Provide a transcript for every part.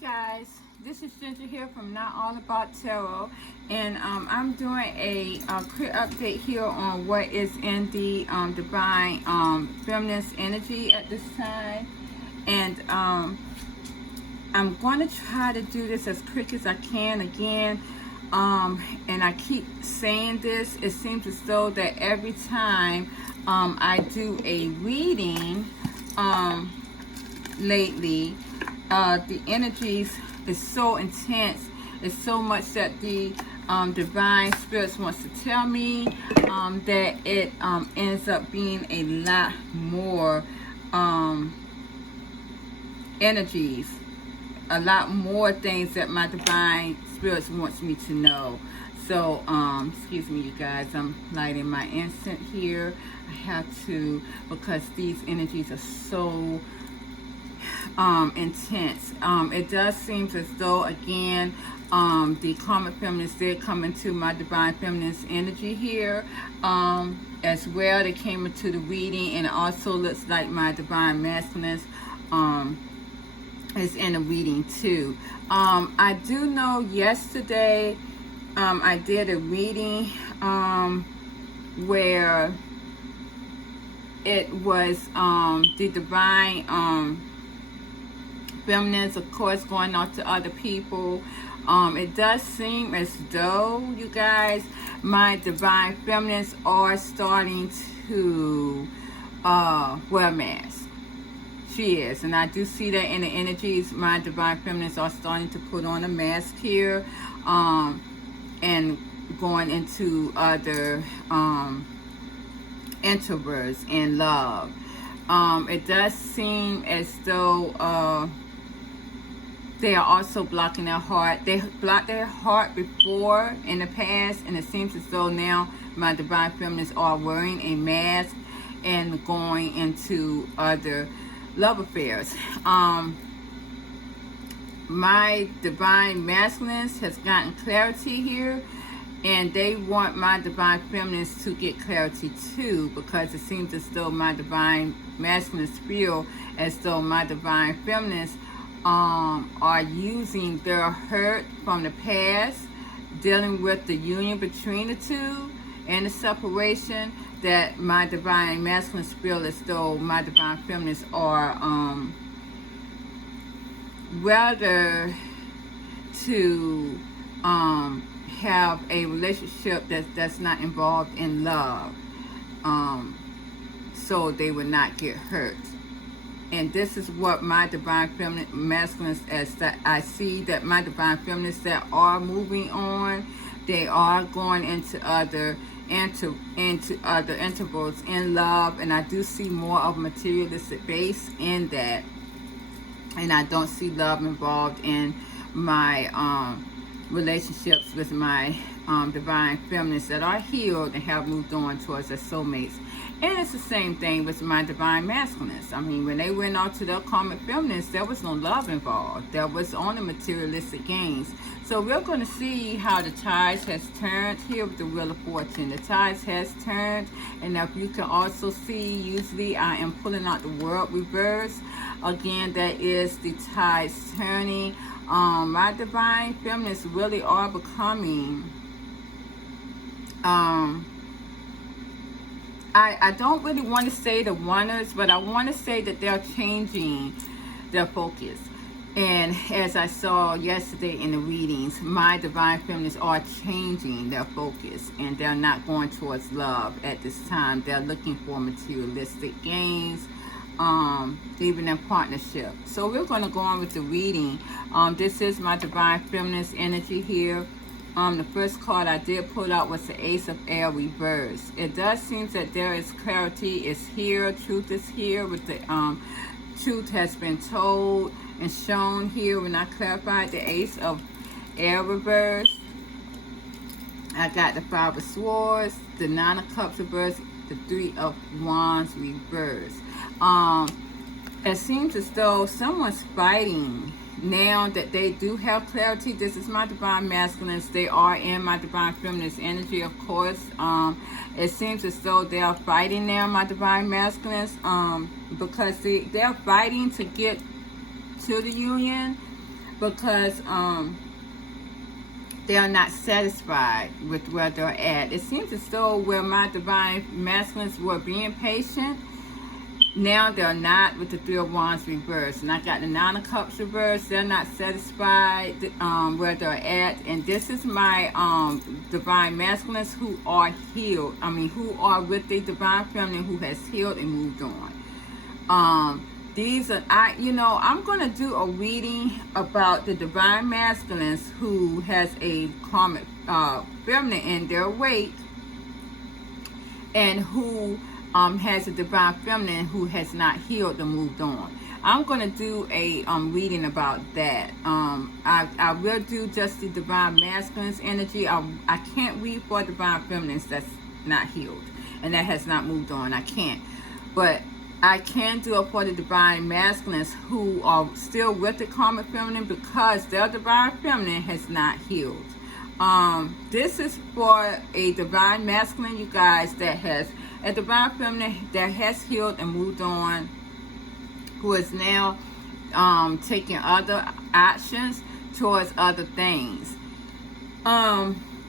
Guys, this is Ginger here from Not All About Tarot, and I'm doing a quick update here on what is in the divine feminist energy at this time. And I'm going to try to do this as quick as I can again. And I keep saying this, it seems as though that every time I do a reading lately, the energies is so intense. It's so much that the divine spirits wants to tell me that it ends up being a lot more energies, a lot more things that my divine spirits wants me to know. So excuse me, you guys, I'm lighting my incense here. I have to, because these energies are so intense. It does seem as though, again, the Karmic feminists did come into my divine feminist energy here as well. They came into the reading, and it also looks like my divine masculine is in the reading too. I do know yesterday I did a reading where it was the divine feminines, of course, going out to other people. It does seem as though, you guys, my divine feminines are starting to wear masks. She is, and I do see that in the energies. My divine feminines are starting to put on a mask here, and going into other introverts in love. It does seem as though they are also blocking their heart. They blocked their heart before in the past, and it seems as though now my divine feminines are wearing a mask and going into other love affairs. My divine masculines has gotten clarity here, and they want my divine feminines to get clarity too, because it seems as though my divine masculines feel as though my divine feminines are using their hurt from the past, dealing with the union between the two and the separation, that my divine masculine feel as though my divine feminines are rather to have a relationship that's not involved in love, so they would not get hurt. And this is what my divine feminine masculines, as that I see that my divine feminines that are moving on, they are going into other other intervals in love, and I do see more of materialistic base in that, and I don't see love involved in my relationships with my divine feminines that are healed and have moved on towards their soulmates. And it's the same thing with my divine masculines. I mean, when they went out to their Karmic feminines, there was no love involved. There was only materialistic gains. So we're going to see how the tides has turned here with the Wheel of Fortune. The tides has turned, and if you can also see, usually I am pulling out the World reverse. Again, that is the tides turning. My divine feminists really are becoming I don't really want to say the runners, but I want to say that they're changing their focus. And as I saw yesterday in the readings, my divine feminists are changing their focus, and they're not going towards love at this time. They're looking for materialistic gains, even in partnership. So we're going to go on with the reading. This is my divine feminist energy here. The first card I did pull out was the Ace of Air reverse. It does seem that there is clarity is here. Truth is here. With the truth has been told and shown here. When I clarified the Ace of Air reverse, I got the Five of Swords, the Nine of Cups reverse, the Three of Wands reverse. It seems as though someone's fighting now that they do have clarity. This is my divine masculines. They are in my divine feminist energy, of course. It seems as though they are fighting now, my divine masculines, because they're fighting to get to the union. because they are not satisfied with where they're at. It seems as though where my divine masculines were being patient, now they're not, with the Three of Wands reversed. And I got the Nine of Cups reversed. They're not satisfied where they're at. And this is my divine masculines who are healed. Who are with the divine feminine who has healed and moved on. These are, I'm going to do a reading about the divine masculines who has a karmic feminine in their wake, and who has a divine feminine who has not healed or moved on. I'm going to do a reading about that. I will do just the divine masculine's energy. I can't read for divine feminines that's not healed and that has not moved on. I can't. But I can do it for the divine masculines who are still with the karmic feminine because their divine feminine has not healed. This is for a divine masculine, you guys, that has a divine feminine that has healed and moved on, who is now taking other actions towards other things.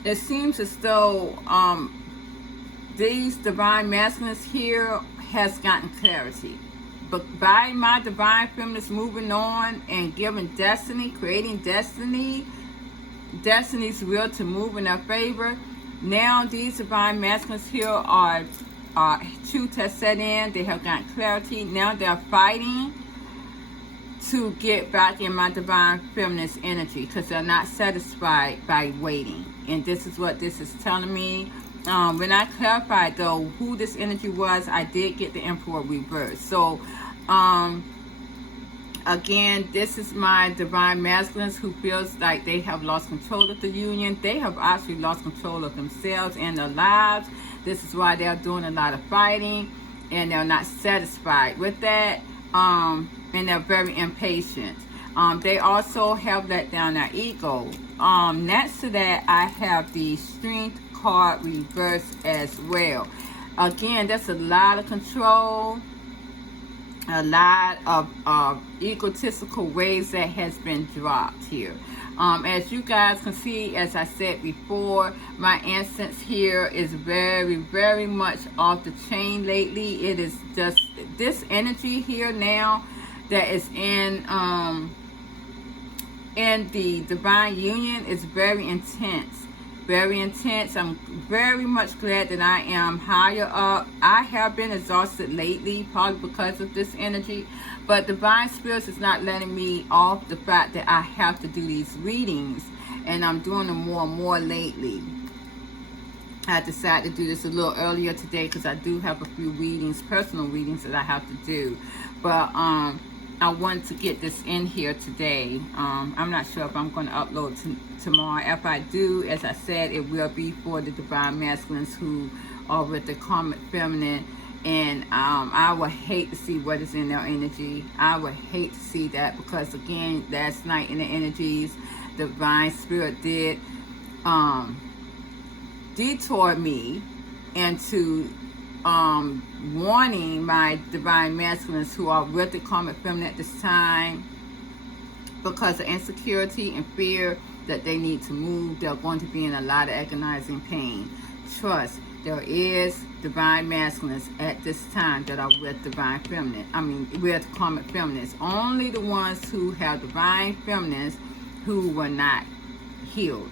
It seems as though these divine masculines here has gotten clarity, but by my divine feminines moving on and giving destiny, creating destiny's will to move in their favor. Now these divine masculines here are truth has set in. They have gotten clarity. Now they're fighting to get back in my divine feminine's energy because they're not satisfied by waiting. And this is what this is telling me. When I clarified though who this energy was, I did get the Emperor reverse. So again, this is my divine masculines who feels like they have lost control of the union. They have actually lost control of themselves and their lives. This is why they're doing a lot of fighting and they're not satisfied with that. And they're very impatient. They also have let down their ego. Next to that, I have the Strength card reversed as well. Again, that's a lot of control, a lot of egotistical ways that has been dropped here. As you guys can see, as I said before, my incense here is very, very much off the chain lately. It is just this energy here now that is in the divine union is very intense. Very intense. I'm very much glad that I am higher up. I have been exhausted lately, probably because of this energy. But Divine Spirits is not letting me off the fact that I have to do these readings. And I'm doing them more and more lately. I decided to do this a little earlier today because I do have a few readings, personal readings that I have to do. But I wanted to get this in here today. I'm not sure if I'm going to upload tomorrow. If I do, as I said, it will be for the divine masculines who are with the karmic feminine. And I would hate to see what is in their energy. I would hate to see that because, again, last night in the energies, Divine Spirit did detour me into warning my divine masculines who are with the karmic feminine at this time because of insecurity and fear that they need to move. They're going to be in a lot of agonizing pain. Trust, there is divine masculines at this time that are with divine feminine. With karmic feminines. Only the ones who have divine feminines who were not healed.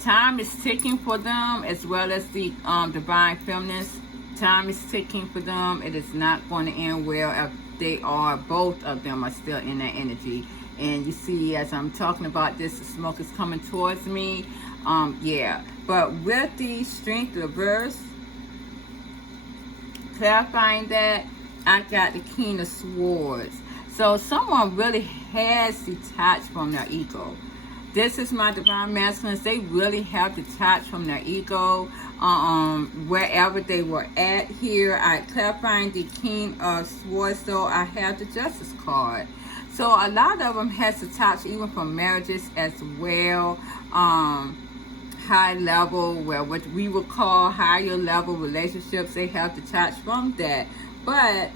Time is ticking for them as well as the divine feminines. Time is ticking for them. It is not going to end well if they are, both of them are still in that energy. And you see, as I'm talking about this, the smoke is coming towards me. Yeah. But with the Strength reverse, clarifying that, I got the King of Swords. So someone really has detached from their ego. This is my divine masculines. They really have detached from their ego. Wherever they were at here. I clarifying the King of Swords, so I have the Justice card. So a lot of them has detached even from marriages as well. High level, well, what we would call higher level relationships, they have detached from that. But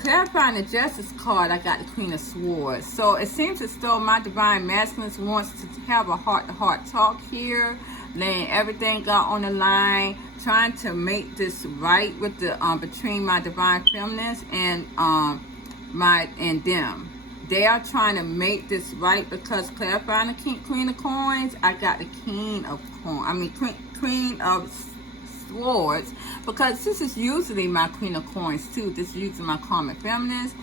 clarifying the Justice card, I got the Queen of Swords. So it seems as though my Divine Masculine wants to have a heart-to-heart talk here, laying everything out on the line, trying to make this right with the between my Divine Feminines and them. They are trying to make this right because clarifying the Queen of Coins, I got the King of Coins. Queen of Swords, because this is usually my Queen of Coins too. This is usually my Karmic Feminines,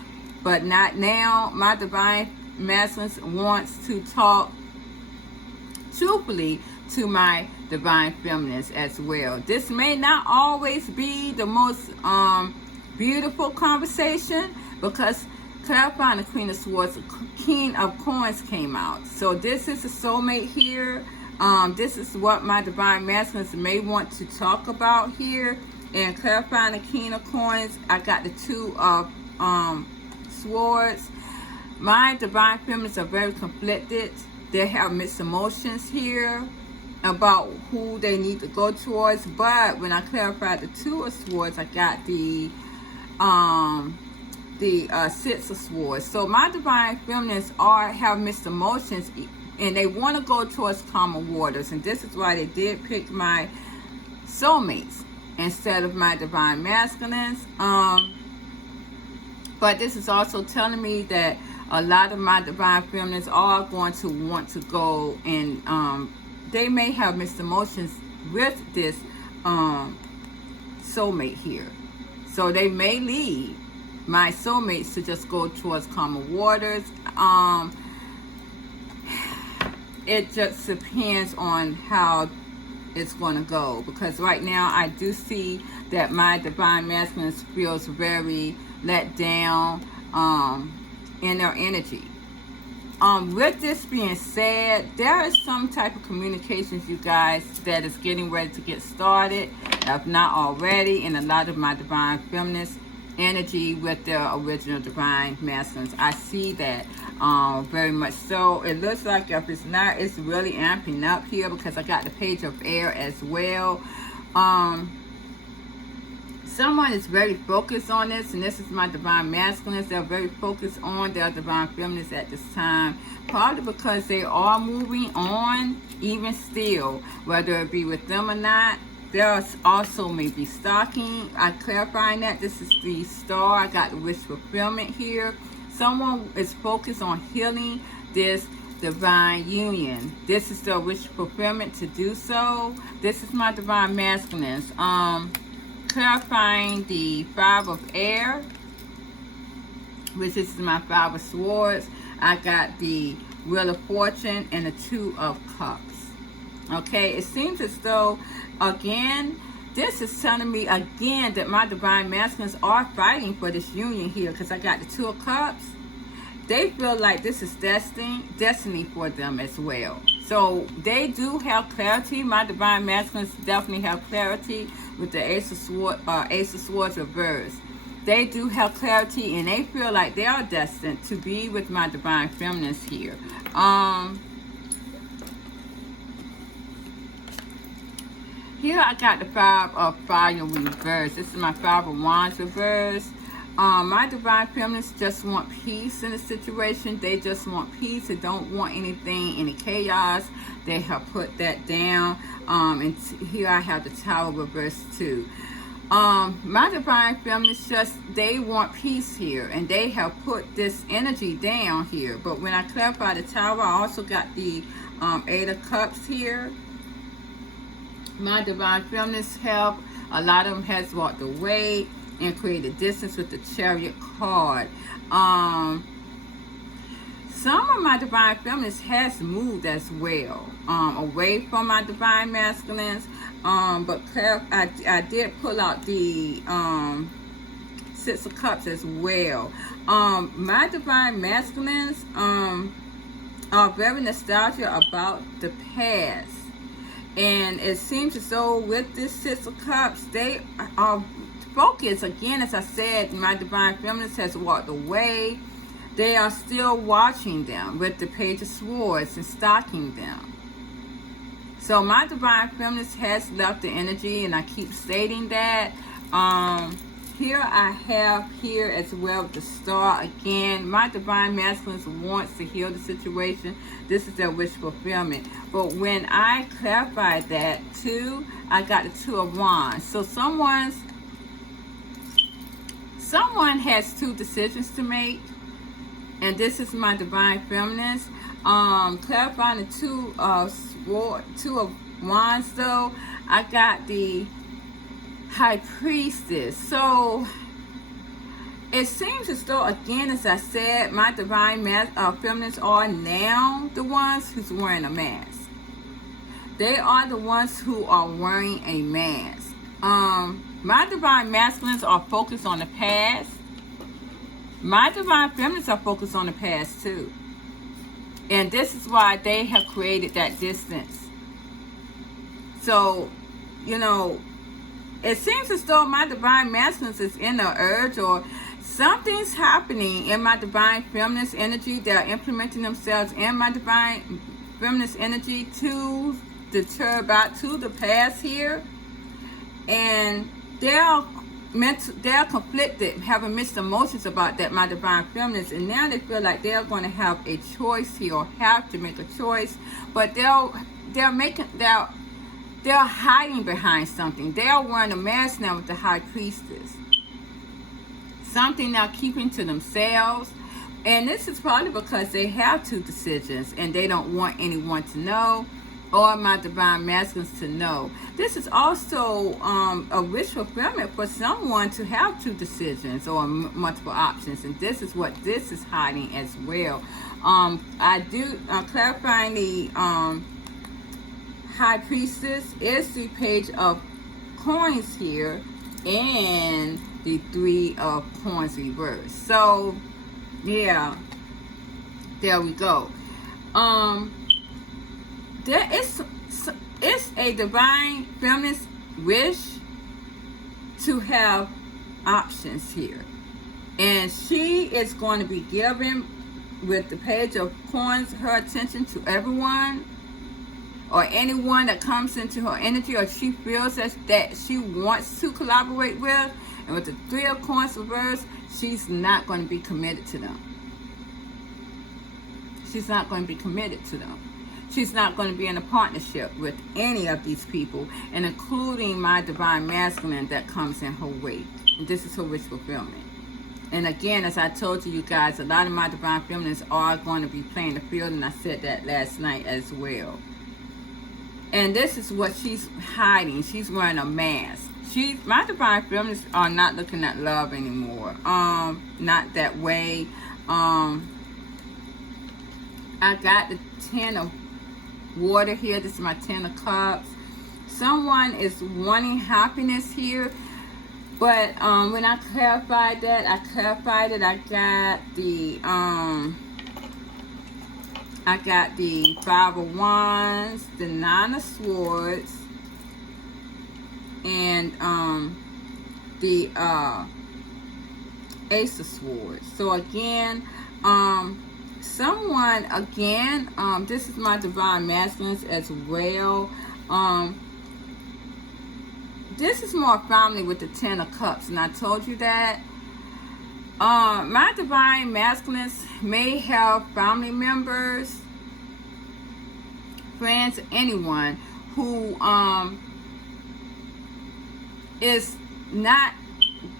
but not now. My Divine Masculine wants to talk truthfully to my Divine Feminines as well. This may not always be the most beautiful conversation because clarifying the Queen of Swords, King of Coins came out. So this is a soulmate here. This is what my Divine Masculines may want to talk about here. And clarifying the King of Coins, I got the Two of Swords. My Divine Feminines are very conflicted. They have mixed emotions here about who they need to go towards. But when I clarified the Two of Swords, I got the Six of Swords. So my Divine Feminines have mixed emotions, and they want to go towards calmer waters, and this is why they did pick my soulmates instead of my Divine Masculines. But this is also telling me that a lot of my Divine Feminines are going to want to go, and they may have mixed emotions with this soulmate here. So they may lead my soulmates to just go towards calmer waters. It just depends on how it's going to go, because right now I do see that my Divine Masculine feels very let down in their energy. With this being said, there is some type of communications, you guys, that is getting ready to get started, if not already, in a lot of my Divine Feminines energy with their original Divine Masculines. I see that very much so. It looks like if it's not, it's really amping up here because I got the Page of Air as well. Someone is very focused on this, and this is my Divine Masculines. They're very focused on their Divine Feminines at this time, probably because they are moving on even still, whether it be with them or not. There's also maybe stalking. I clarifying that this is the Star. I got the wish fulfillment here. Someone is focused on healing this divine union. This is the wish fulfillment to do so. This is my Divine Masculines. Clarifying the Five of Air, which is my Five of Swords. I got the Wheel of Fortune and the Two of Cups. Okay, it seems as though, again, this is telling me again that my Divine Masculines are fighting for this union here, because I got the Two of Cups. They feel like this is destiny for them as well. So they do have clarity. My Divine Masculines definitely have clarity with the Ace of Swords reversed. They do have clarity, and they feel like they are destined to be with my Divine Feminines here. Here I got the Five of Fire reversed. This is my Five of Wands reversed. My Divine Feminines just want peace in the situation. They just want peace. They don't want anything, any chaos. They have put that down. And here I have the Tower reversed too. My Divine Feminines they want peace here, and they have put this energy down here. But when I clarify the Tower, I also got the Eight of Cups here. My Divine Feminines have, a lot of them has walked away and created distance with the Chariot card. Some of my Divine Feminines has moved as well, away from my Divine Masculines. But I did pull out the Six of Cups as well. My Divine Masculines are very nostalgic about the past. And it seems as though with this Six of Cups, they are focused. Again, as I said, my Divine Feminines has walked away. They are still watching them with the Page of Swords and stalking them. So my Divine Feminines has left the energy, and I keep stating that. here I have here as well the star again. My divine masculines wants to heal the situation. This is their wish fulfillment. But when I clarified that too, I got the Two of Wands. So someone has two decisions to make, and this is my divine feminines. Clarifying the Two of Wands though, I got the High Priestess. So it seems as though, again, as I said, my divine feminines are now the ones who's wearing a mask. They are the ones who are wearing a mask. My divine masculines are focused on the past. My divine feminines are focused on the past too. And this is why they have created that distance. So, you know, it seems as though my divine masculines is in the urge, or something's happening in my divine feminist energy. They're implementing themselves in my divine feminist energy to deter back to the past here. And they're conflicted, having mixed emotions about that, my divine feminines. And now they feel like they're going to have a choice here, or have to make a choice. But they're hiding behind something. They are wearing a mask now with the High Priestess. Something they're keeping to themselves. And this is probably because they have two decisions and they don't want anyone to know, or my divine masculines to know. This is also a wish fulfillment for someone to have two decisions or multiple options. And this is what this is hiding as well. Clarifying the High Priestess is the Page of Coins here, and the Three of Coins reversed. So yeah, there we go. There is a divine feminist wish to have options here, and she is going to be giving, with the Page of Coins, her attention to everyone or anyone that comes into her energy, or she feels that she wants to collaborate with. And with the Three of Coins reversed, she's not going to be committed to them. She's not going to be committed to them. She's not going to be in a partnership with any of these people, and including my divine masculine that comes in her way. And this is her wish fulfillment. And again, as I told you guys, a lot of my divine feminines are going to be playing the field, and I said that last night as well. And this is what she's hiding. She's wearing a mask. My divine feminines are not looking at love anymore. Not that way. I got the Ten of Water here. This is my Ten of Cups. Someone is wanting happiness here. But when I clarified that, I got the Five of Wands, the Nine of Swords, and the Ace of Swords. So again, this is my divine masculines as well. This is more family with the Ten of Cups, and I told you that. My divine masculines may have family members, friends, anyone who is not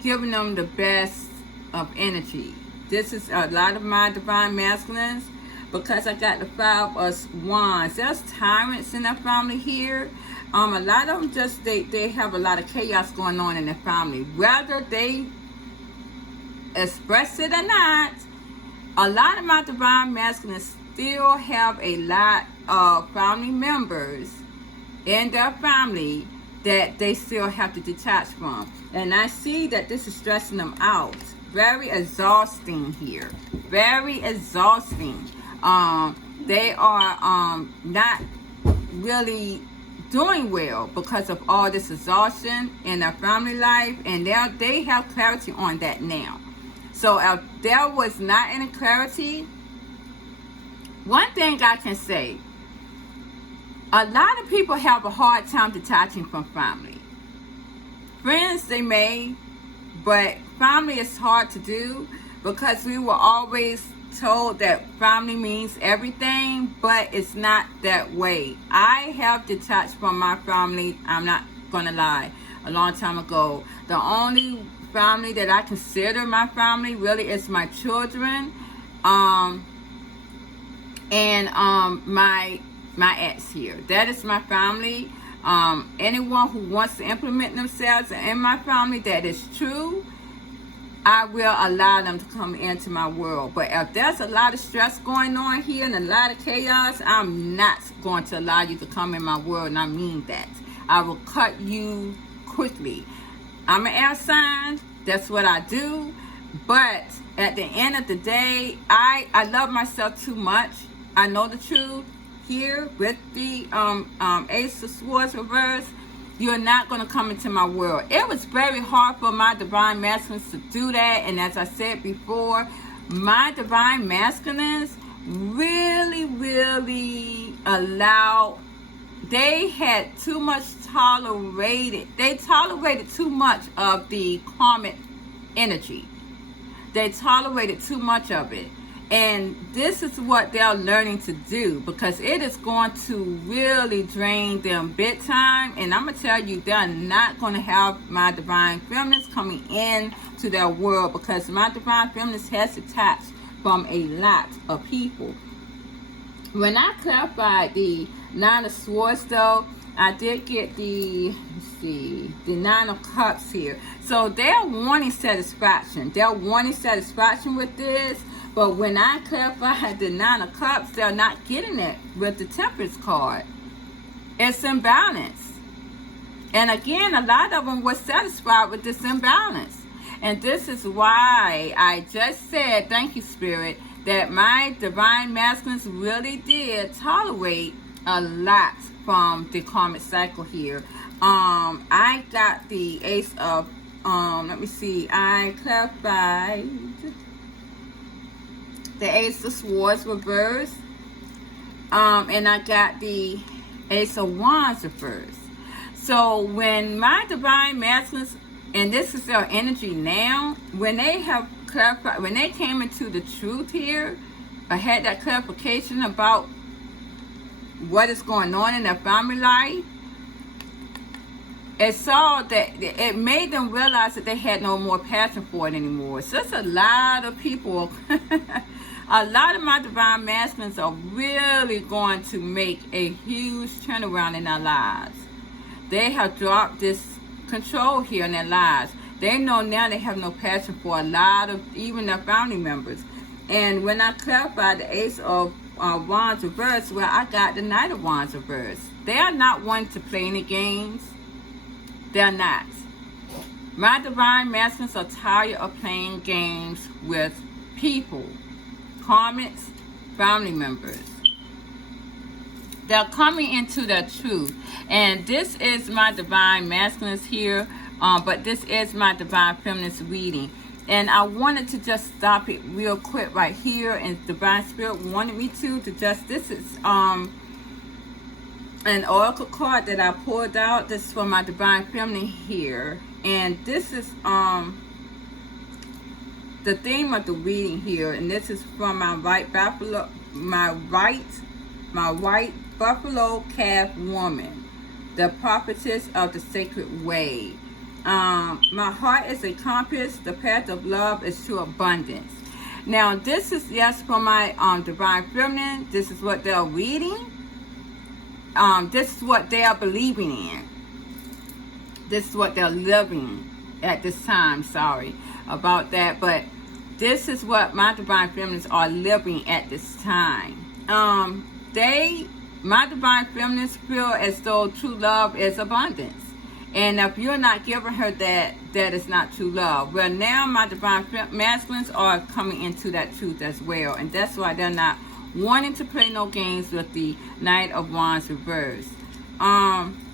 giving them the best of energy. This is a lot of my divine masculines, because I got the Five of Wands. There's tyrants in their family here. A lot of them they have a lot of chaos going on in their family, whether they express it or not. A lot of my divine masculines still have a lot of family members in their family that they still have to detach from. And I see that this is stressing them out. Very exhausting here. Very exhausting. They are not really doing well because of all this exhaustion in their family life, and they have clarity on that now. So if there was not any clarity, one thing I can say, a lot of people have a hard time detaching from family. Friends, they may, But family is hard to do because we were always told that family means everything, but it's not that way. I have detached from my family, I'm not gonna lie, a long time ago. The only family that I consider my family really is my children, and my ex here. That is my family. Anyone who wants to implement themselves in my family, that is true, I will allow them to come into my world. But if there's a lot of stress going on here and a lot of chaos, I'm not going to allow you to come in my world, and I mean that. I will cut you quickly. I'm an air sign. That's what I do. But at the end of the day, I love myself too much. I know the truth. Here with the Ace of Swords reverse, you're not going to come into my world. It was very hard for my divine masculines to do that. And as I said before, my divine masculines really allowed, they had too much tolerated. They tolerated too much of the karmic energy. They tolerated too much of it. And this is what they're learning to do, because it is going to really drain them big time. And I'm going to tell you, they're not going to have my divine feminines coming in to their world, because my divine feminines has detached from a lot of people. When I clarified the Nine of Swords, though, I did get the, let's see, the Nine of Cups here. So they're wanting satisfaction. They're wanting satisfaction with this. But when I clarified the Nine of Cups, they're not getting it with the Temperance card. It's imbalance. And again, a lot of them were satisfied with this imbalance. And this is why I just said, thank you, Spirit, that my divine masculines really did tolerate a lot from the karmic cycle here. I got the Ace of, let me see, I clarified the Ace of Swords reverse, and I got the Ace of Wands reverse. So when my divine masculines, and this is their energy now, when they have clarified, when they came into the truth here, I had that clarification about what is going on in their family life. It saw that it made them realize that they had no more passion for it anymore. So it's a lot of people. A lot of my divine masculines are really going to make a huge turnaround in their lives. They have dropped this control here in their lives. They know now they have no passion for a lot of even their family members. And when I clarified the Ace of Wands reverse, well, I got the Knight of Wands reverse. They are not one to play any games. They're not. My divine masculines are tired of playing games with people. Karmics, family members. They're coming into their truth. And this is my divine masculines here, but this is my divine feminines reading. And I wanted to just stop it real quick right here, and Divine Spirit wanted me to just, this is an oracle card that I pulled out. This is for my divine feminine here. And this is the theme of the reading here, and this is from my white buffalo calf woman, the prophetess of the sacred way. My heart is a compass, the path of love is to abundance. Now this is, yes, for my divine feminine. This is what they're reading. This is what they are believing in. This is what they're living at this time. Sorry about that, but this is what my divine feminines are living at this time. My divine feminines feel as though true love is abundance. And if you're not giving her that, that is not true love. Well, now my divine masculines are coming into that truth as well. And that's why they're not wanting to play no games with the Knight of Wands reverse.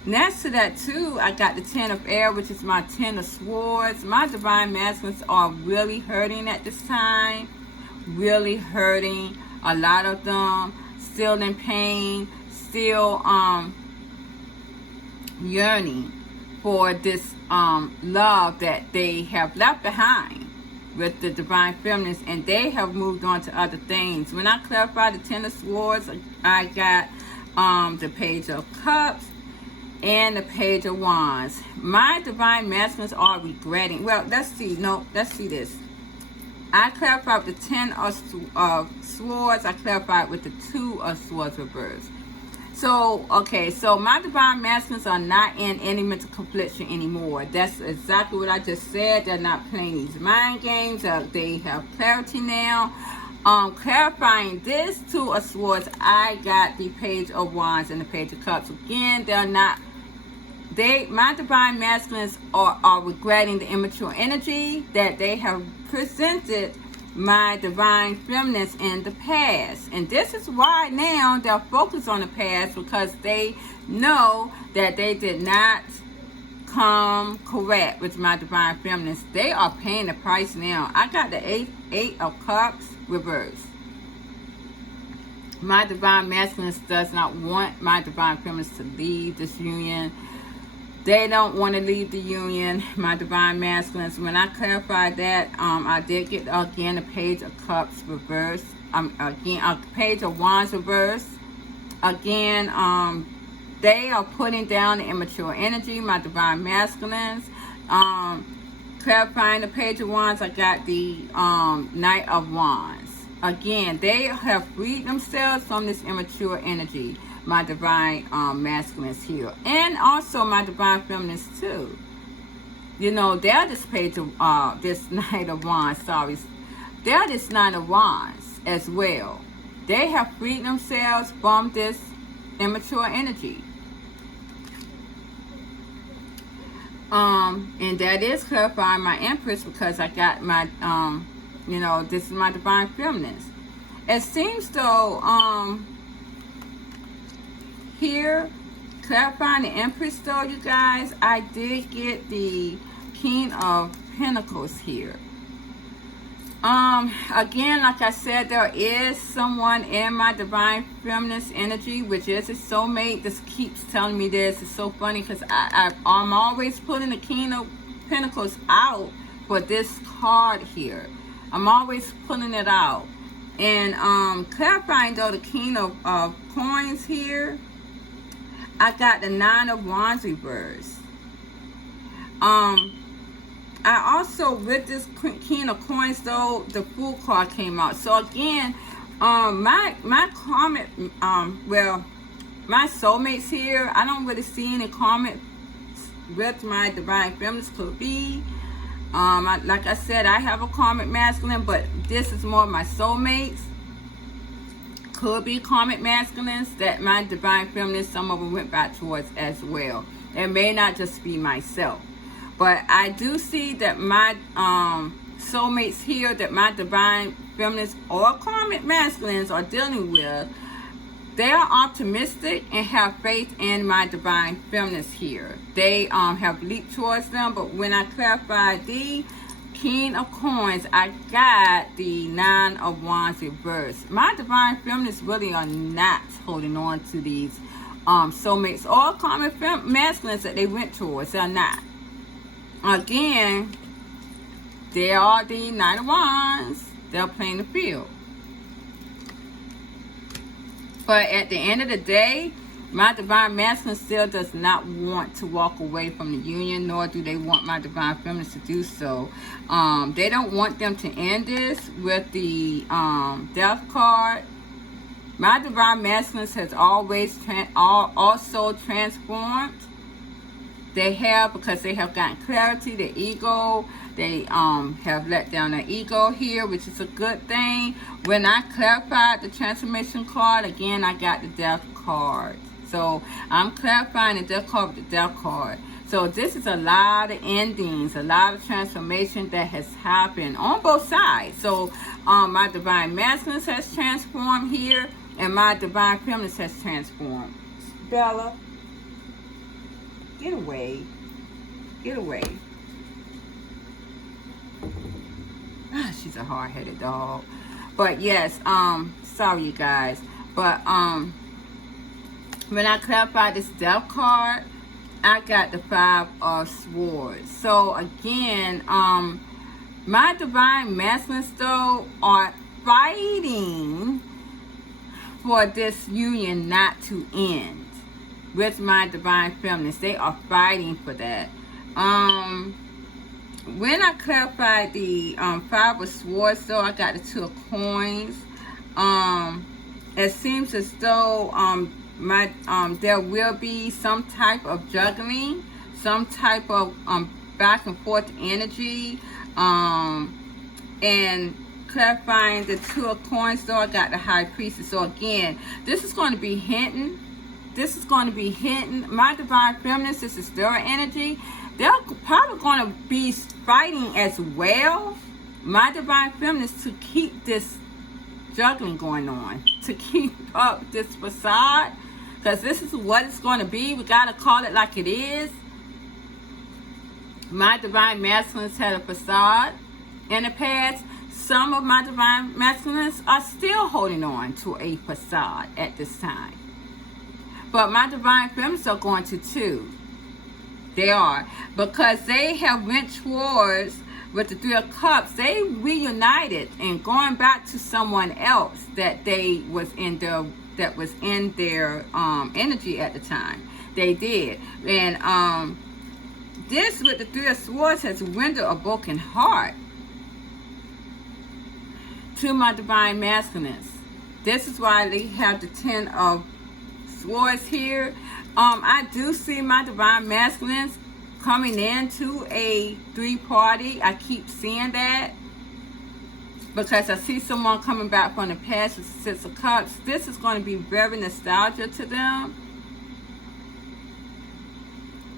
Next to that too, I got the Ten of Air, which is my Ten of Swords. My divine masculines are really hurting at this time. Really hurting. A lot of them still in pain, still yearning for this love that they have left behind with the divine feminines, and they have moved on to other things. When I clarify the Ten of Swords, I got the Page of Cups and the Page of Wands. My divine masculines are regretting. Well, let's see. No, let's see this. I clarified with the Ten of Swords. I clarified with the Two of Swords reversed. So, okay, so my divine masculines are not in any mental confliction anymore. That's exactly what I just said. They're not playing these mind games. They have clarity now. Clarifying this Two of Swords, I got the Page of Wands and the Page of Cups. Again, they're not, my divine masculines are regretting the immature energy that they have presented my divine feminines in the past. And this is why now they're focused on the past, because they know that they did not come correct with my divine feminines. They are paying the price now. I got the Eight of Cups reversed. My divine masculines does not want my divine feminines to leave this union. They don't want to leave the union, my divine masculines. When I clarified that, I did get again a Page of Cups reversed. Again, a Page of Wands reversed. Again, they are putting down the immature energy, my divine masculines. Clarifying the Page of Wands, I got the Knight of Wands. Again, they have freed themselves from this immature energy, my divine masculines here, and also my divine feminines too. You know, they're this Page of this Knight of Wands. Sorry, they're this Knight of Wands as well. They have freed themselves from this immature energy. And that is clarifying my Empress, because I got my you know, this is my divine feminines. It seems though here, clarifying the Empress though, you guys, I did get the King of Pentacles here. Again, like I said, there is someone in my divine feminist energy, which is a soulmate. This keeps telling me this. It's so funny, because I'm always putting the King of Pentacles out for this card here. I'm always pulling it out. And clarifying though the King of Coins here, I got the Nine of Wands reversed. I also, with this King of Coins though, the Fool card came out. So again, my karmic, well, my soulmates here, I don't really see any karmic with my divine feminines. Could be, like I said, I have a karmic masculine, but this is more my soulmates. Could be karmic masculines that my divine feminines, some of them went back towards as well. It may not just be myself. But I do see that my soulmates here, that my divine feminines or karmic masculines are dealing with, they are optimistic and have faith in my divine feminines here. They have leaped towards them. But when I clarify the King of Coins, I got the Nine of Wands reversed. My divine feminines really are not holding on to these soulmates or karmic masculines that they went towards. They're not. Again, they are the Knight of Wands. They're playing the field. But at the end of the day, my divine masculine still does not want to walk away from the union, nor do they want my divine feminines to do so. They don't want them to end this with the Death card. My divine masculine has always also transformed. They have, because they have gotten clarity, their ego. They have let down their ego here, which is a good thing. When I clarified the transformation card, again, I got the Death card. So I'm clarifying the Death card with the Death card. So this is a lot of endings, a lot of transformation that has happened on both sides. So my divine masculine has transformed here, and my divine feminine has transformed. Bella, get away. Get away. She's a hard-headed dog. But yes, sorry you guys. But when I clarify this Death card, I got the Five of Swords. So again, my divine masculines though are fighting for this union not to end with my divine feminines. They are fighting for that. When I clarified the Five of Swords though, I got the Two of Coins. It seems as though there will be some type of juggling, some type of back and forth energy, and clarifying the Two of Coins though, I got the High Priestess. So again, this is going to be hinting. This is going to be hinting. My divine feminines, this is their energy. They're probably going to be fighting as well, my divine feminines, to keep this juggling going on, to keep up this facade, because this is what it's going to be. We got to call it like it is. My divine masculines had a facade in the past. Some of my divine masculines are still holding on to a facade at this time. But my divine feminines are going to too. They are. Because they have went towards, with the Three of Cups, they reunited and going back to someone else that they was in their, that was in their energy at the time. They did. And this with the Three of Swords has rendered a broken heart to my divine masculines. This is why they have the Ten of Swords here. I do see my divine masculines coming into a three-party. I keep seeing that because I see someone coming back from the past with the Six of Cups. This is going to be very nostalgic to them.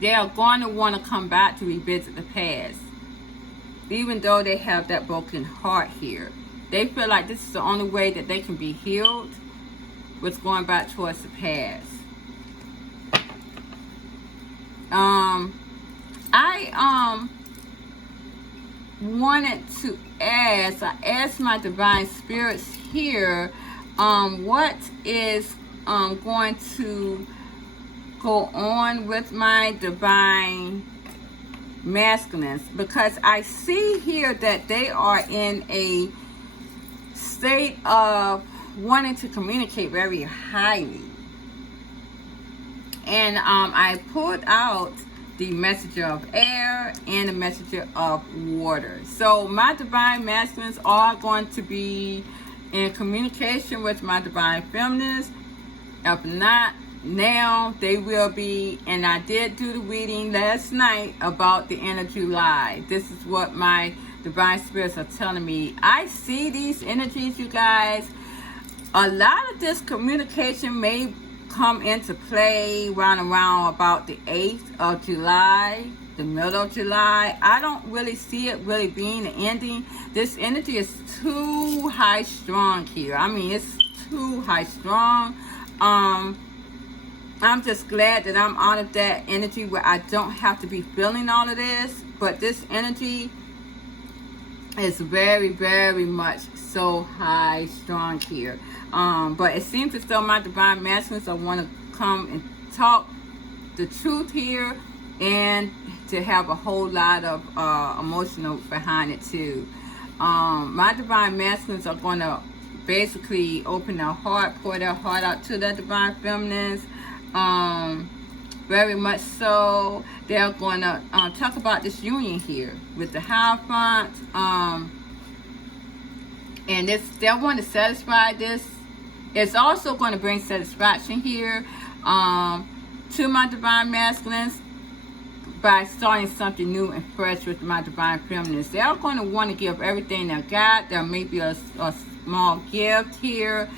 They are going to want to come back to revisit the past, even though they have that broken heart here. They feel like this is the only way that they can be healed, was going back towards the past. I wanted to ask, I asked my divine spirits here, what is going to go on with my divine masculines, because I see here that they are in a state of wanting to communicate very highly. And I pulled out the messenger of air and the messenger of water. So my divine masculines are going to be in communication with my divine feminines. If not now, they will be. And I did do the reading last night about the end of July. This is what my divine spirits are telling me. I see these energies, you guys. A lot of this communication may come into play around about the 8th of July, the middle of July. I don't really see it really being the ending. This energy is too high strong here. I mean, it's too high strong. I'm just glad that I'm out of that energy where I don't have to be feeling all of this. But this energy is very, very much so high strong here. But it seems as though my divine masculines want to come and talk the truth here, and to have a whole lot of emotional behind it too. My divine masculines are going to basically open their heart, pour their heart out to their divine feminines. Very much so. They're going to talk about this union here with the Hierophant. And they want to satisfy this. It's also going to bring satisfaction here to my divine masculines by starting something new and fresh with my divine feminines. They are going to want to give everything they got. There may be a small gift here,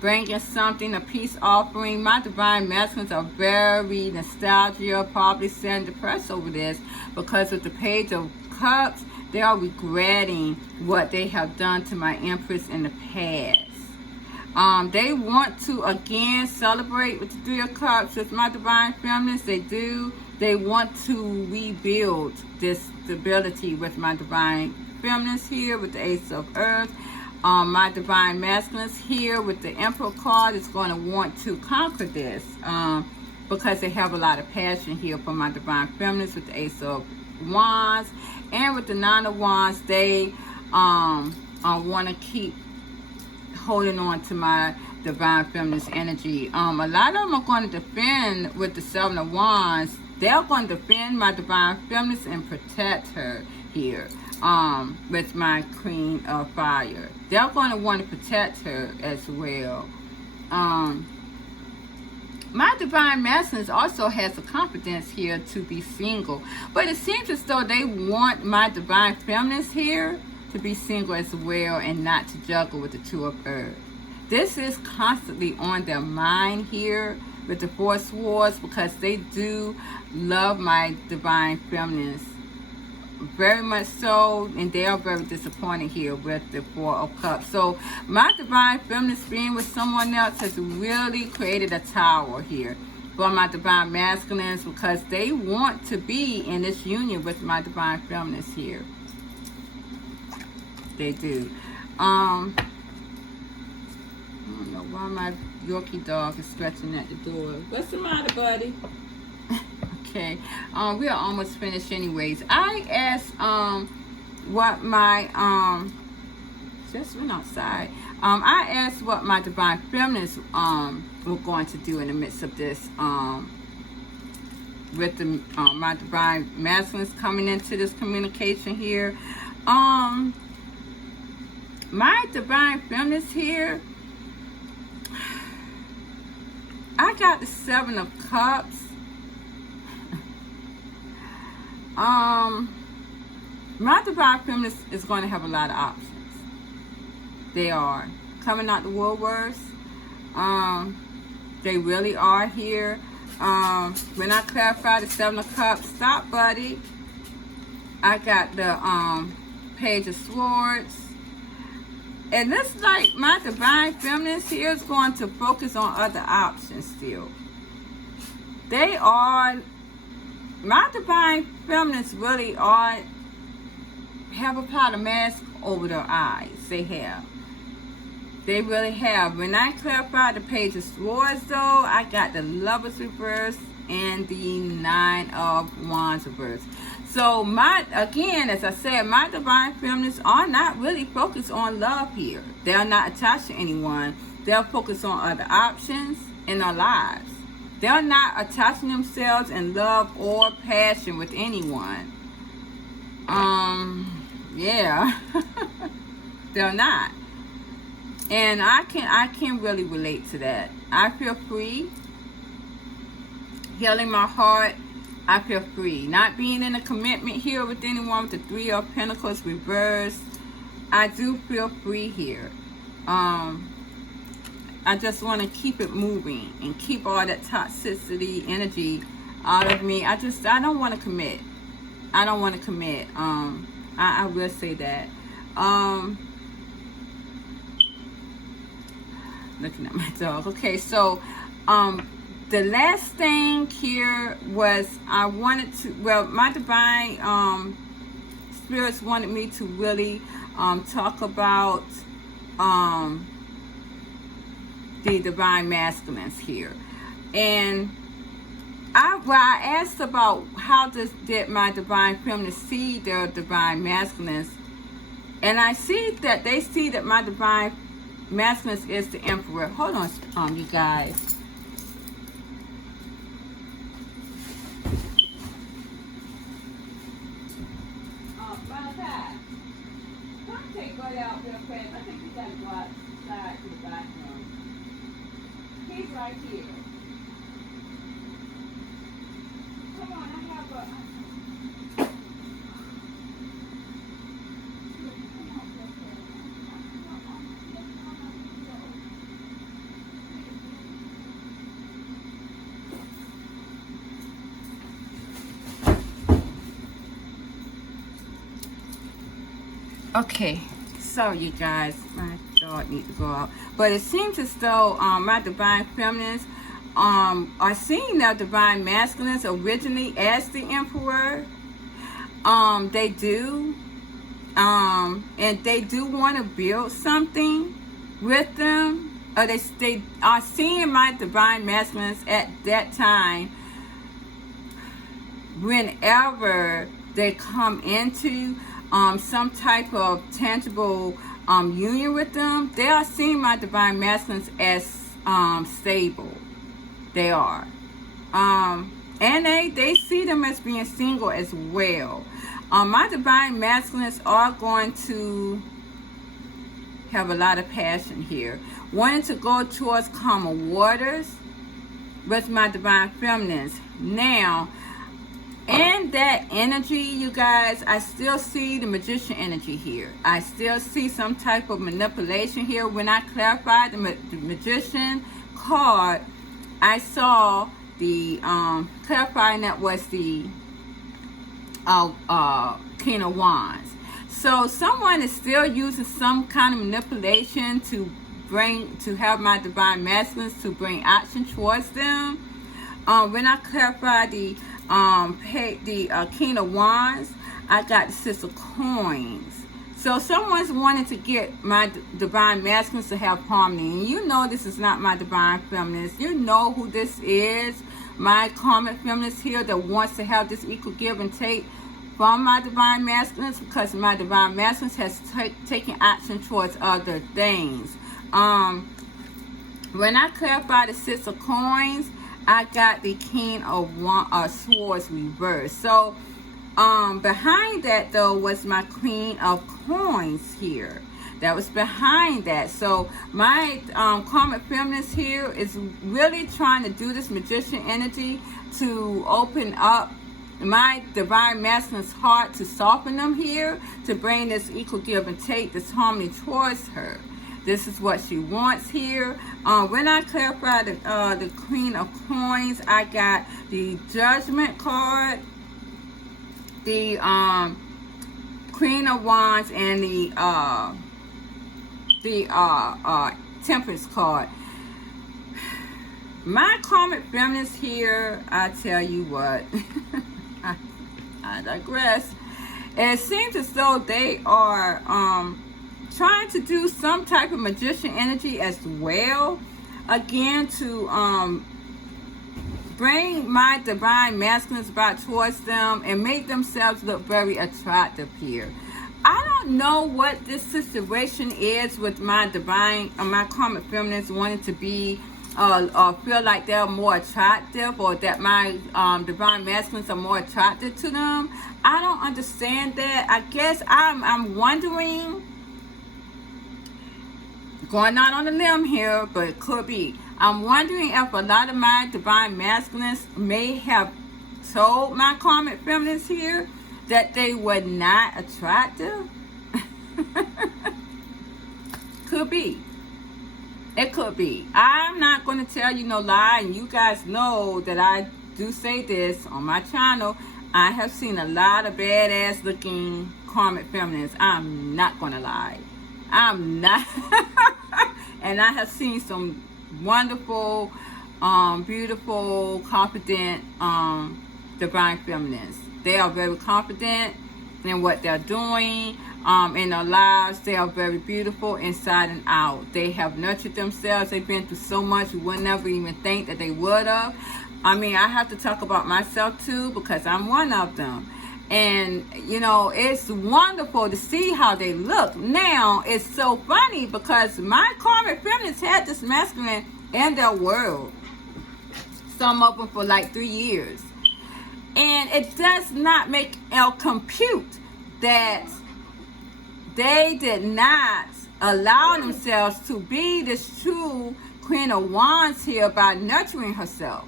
bringing something, a peace offering. My divine masculines are very nostalgic, probably sad and depressed over this, because with the Page of Cups, they are regretting what they have done to my Empress in the past. They want to again celebrate with the Three of Cups with my divine feminines. They do. They want to rebuild this stability with my divine feminines here with the Ace of Earth. My divine masculines here with the Emperor card is going to want to conquer this. because they have a lot of passion here for my divine feminines with the Ace of Wands. And with the Nine of Wands, they want to keep holding on to my divine feminist energy. A lot of them are going to defend with the Seven of Wands. They're going to defend my divine feminist and protect her here with my Queen of Fire. They're going to want to protect her as well. My divine masculines also has the confidence here to be single, but it seems as though they want my divine feminines here to be single as well and not to juggle with the Two of Earth. This is constantly on their mind here with the Four of Swords, because they do love my divine feminines very much so, and they are very disappointed here with the Four of Cups. So my divine feminines being with someone else has really created a tower here for my divine masculines, because they want to be in this union with my divine feminines here. They do. I don't know why my Yorkie dog is scratching at the door. What's the matter, buddy? Okay, we are almost finished anyways. I asked what my just went outside. I asked what my divine feminines were going to do in the midst of this with the my divine masculines coming into this communication here. My divine feminines here, I got the Seven of Cups. My divine feminine is going to have a lot of options. They are coming out the woodworks. They really are here. When I clarify the Seven of Cups, stop, buddy. I got the Page of Swords. And this, like, my divine feminines here is going to focus on other options still. They are, my divine feminines really are, have applied a mask over their eyes. They have. They really have. When I clarify the Page of Swords, though, I got the Lovers reverse and the Nine of Wands reverse. So again, as I said, my divine feminines are not really focused on love here. They are not attached to anyone. They're focused on other options in their lives. They're not attaching themselves in love or passion with anyone. Yeah. They're not. And I can really relate to that. I feel free. Healing my heart. I feel free. Not being in a commitment here with anyone with the Three of Pentacles reversed. I do feel free here. I just want to keep it moving and keep all that toxicity energy out of me. I don't want to commit. I don't want to commit. I will say that. Looking at my dog. Okay, so the last thing here was I wanted to, well, my divine spirits wanted me to really talk about the divine masculines here. And I asked about how did my divine feminine see their divine masculines, and I see that they see that my divine masculines is the Emperor. Hold on, you guys. Out real quick. I think you got to go outside to the bathroom. He's right here. Come on, I have a... Okay. So you guys, my dog needs to go out. But it seems as though my divine feminines are seeing their divine masculines originally as the Emperor. They do. And they do want to build something with them. they are seeing my divine masculines at that time. Whenever they come into some type of tangible union with them, they are seeing my divine masculines as stable. They are. And they see them as being single as well. My divine masculines are going to have a lot of passion here. Wanting to go towards calmer waters with my divine feminines. Now, in that energy, you guys, I still see the magician energy here. I still see some type of manipulation here. When I clarified the magician card, I saw the clarifying that was the King of Wands. So someone is still using some kind of manipulation to have my divine masculines to bring action towards them. When I clarified the King of Wands, I got the Six of Coins. So someone's wanting to get my divine masculines to have harmony. And you know this is not my divine feminines. You know who this is. My karmic feminines here that wants to have this equal give and take from my divine masculines, because my divine masculines has taken action towards other things. When I clarify the Six of Coins, I got the King of Swords reversed. So behind that though was my Queen of Coins here. That was behind that. So my karmic feminines here is really trying to do this magician energy to open up my divine masculine's heart, to soften them here, to bring this equal give and take, this harmony towards her. This is what she wants here. When I clarify the Queen of Coins, I got the Judgment card, the Queen of Wands, and the Temperance card. My karmic feminines here, I tell you what, I digress. It seems as though they are trying to do some type of magician energy as well, again to bring my divine masculines back towards them and make themselves look very attractive here. I don't know what this situation is with my my karmic feminines wanting to be or feel like they're more attractive, or that my divine masculines are more attracted to them. I don't understand that. I guess I'm wondering, going out on a limb here, but it could be. I'm wondering if a lot of my divine masculines may have told my karmic feminines here that they were not attractive. Could be. It could be. I'm not going to tell you no lie, and you guys know that I do say this on my channel. I have seen a lot of badass looking karmic feminines. I'm not going to lie. I'm not. And I have seen some wonderful, beautiful, confident divine feminines. They are very confident in what they're doing. In their lives, they are very beautiful inside and out. They have nurtured themselves. They've been through so much you would never even think that they would have. I mean, I have to talk about myself too, because I'm one of them. And, you know, it's wonderful to see how they look. Now, it's so funny because my karmic feminines had this masculine in their world. Some of them for like 3 years. And it does not make compute that they did not allow themselves to be this true Queen of Wands here by nurturing herself.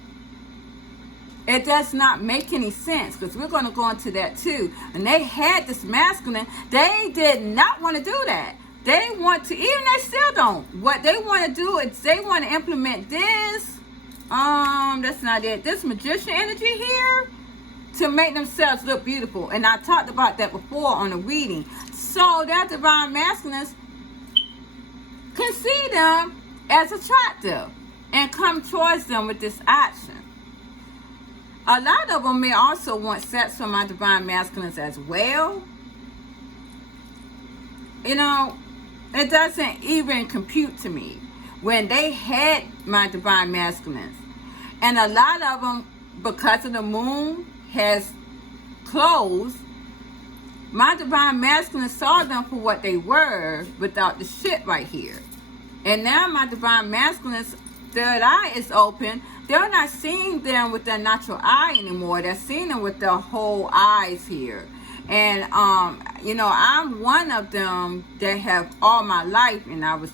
It does not make any sense, because we're going to go into that too. And they had this masculine. They did not want to do that. They want to, even they still don't. What they want to do is they want to implement this. That's not it. This magician energy here to make themselves look beautiful. And I talked about that before on a reading. So their divine masculines can see them as attractive and come towards them with this action. A lot of them may also want sex from my divine masculines as well. You know, it doesn't even compute to me. when they had my divine masculines. And a lot of them, because of the moon has closed, my divine masculine saw them for what they were without the shit right here. And now my divine masculine's third eye is open. They're not seeing them with their natural eye anymore. They're seeing them with their whole eyes here. And you know, I'm one of them that have all my life, and that was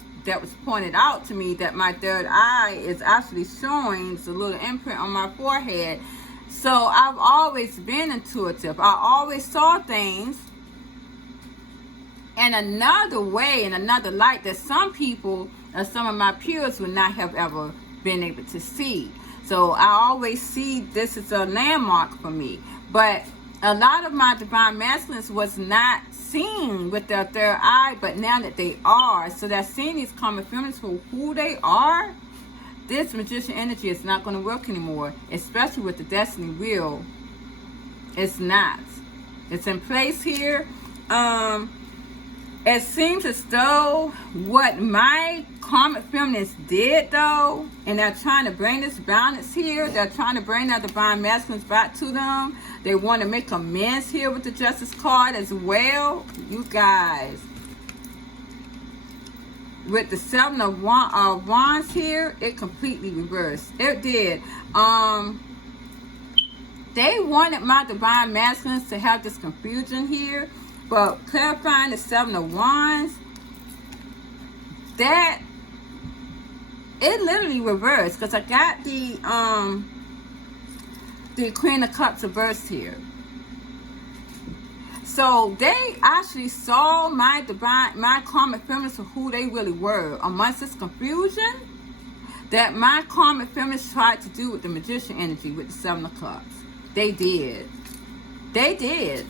pointed out to me that my third eye is actually showing. It's a little imprint on my forehead. So I've always been intuitive. I always saw things in another way, in another light, that some people or some of my peers would not have ever been able to see. So I always see this as a landmark for me. But a lot of my divine masculines was not seen with their third eye, but now that they are, so they're seeing these karmic feminines for who they are, this magician energy is not going to work anymore, especially with the destiny wheel. It's not. It's in place here. It seems as though what my karmic feminists did, though, and they're trying to bring this balance here. They're trying to bring that divine masculines back to them. They want to make amends here with the Justice card as well. You guys. With the Seven of Wands here, it completely reversed. It did. They wanted my divine masculines to have this confusion here. But clarifying the Seven of Wands, that it literally reversed, because I got the Queen of Cups reversed here. So they actually saw my karmic feminists for who they really were amongst this confusion that my karmic feminists tried to do with the magician energy with the Seven of Cups. They did. They did.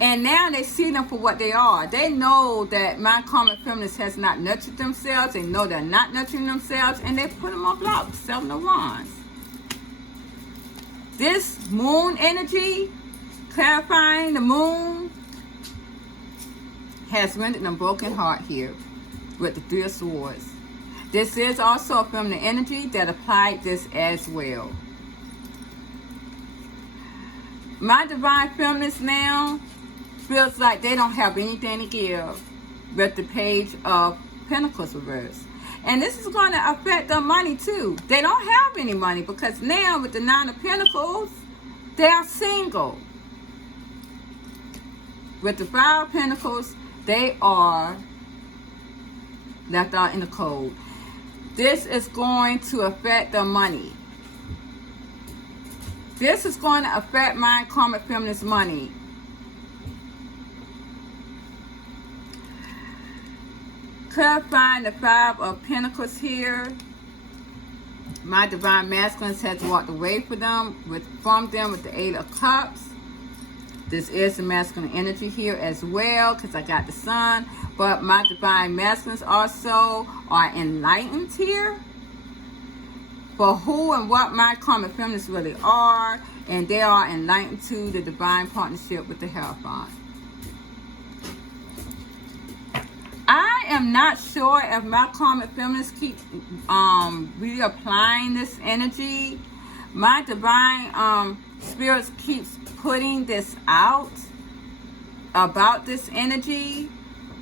And now they see them for what they are. They know that my karmic feminist has not nurtured themselves. They know they're not nurturing themselves. And they put them on block. Seven of Wands. This moon energy, clarifying the moon, has rendered them broken heart here with the Three of Swords. This is also a feminine energy that applied this as well. My divine feminist now feels like they don't have anything to give with the Page of Pentacles reverse. And this is going to affect their money too. They don't have any money because now with the Nine of Pentacles, they are single. With the Five of Pentacles, they are left out in the cold. This is going to affect their money. This is going to affect my karmic feminist money. Clarifying the Five of Pentacles here. My divine masculines has walked away from them with the Eight of Cups. This is the masculine energy here as well, because I got the Sun. But my divine masculines also are enlightened here for who and what my karmic feminists really are. And they are enlightened to the divine partnership with the Hierophant. I am not sure if my karmic feminists keep reapplying this energy. My divine spirits keeps putting this out about this energy.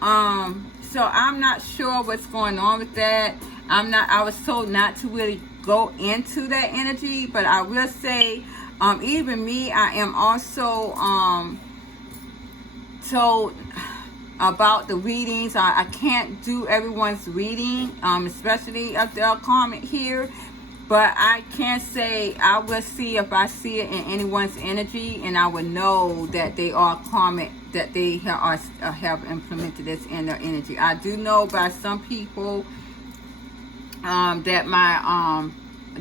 So I'm not sure what's going on with that. I was told not to really go into that energy, but I will say, even me, I am also told about the readings. I can't do everyone's reading, especially if they're karmic here. But I can say I will see if I see it in anyone's energy, and I would know that they are karmic, that they have implemented this in their energy. I do know by some people that my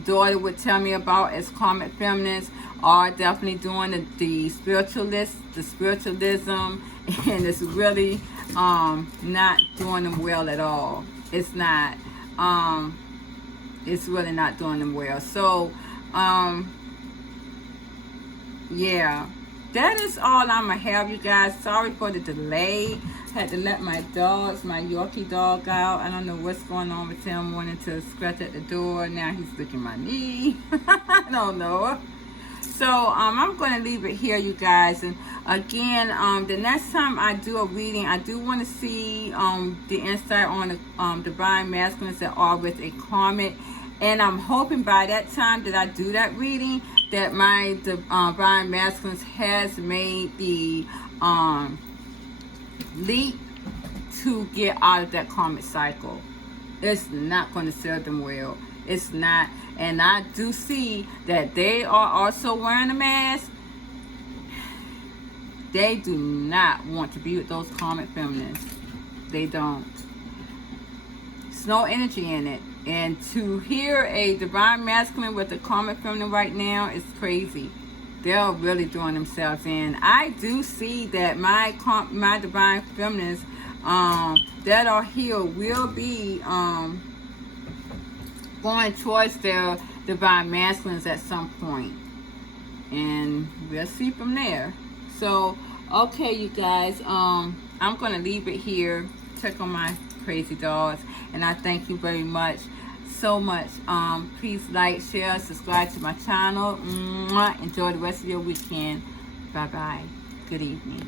daughter would tell me about as karmic feminists are definitely doing the spiritualism, and it's really not doing them well at all. It's not. It's really not doing them well. So, yeah, that is all I'm gonna have, you guys. Sorry for the delay. Had to let my dogs, my Yorkie dog out. I don't know what's going on with him, wanting to scratch at the door. Now he's licking my knee. I don't know. So I'm going to leave it here, you guys. And again, the next time I do a reading, I do want to see the insight on the divine masculines that are with a karmic. And I'm hoping by that time that I do that reading, that my divine masculines has made the leap to get out of that karmic cycle. It's not going to serve them well. It's not. And I do see that they are also wearing a mask. They do not want to be with those karmic feminines. They don't. There's no energy in it. And to hear a divine masculine with a karmic feminine right now is crazy. They're really doing themselves in. I do see that my divine feminines that are here will be going towards their divine masculines at some point, and we'll see from there. So okay, you guys, I'm gonna leave it here. Check on my crazy dogs, and I thank you very much, so much. Please like, share, subscribe to my channel. Enjoy the rest of your weekend. Bye bye. Good evening.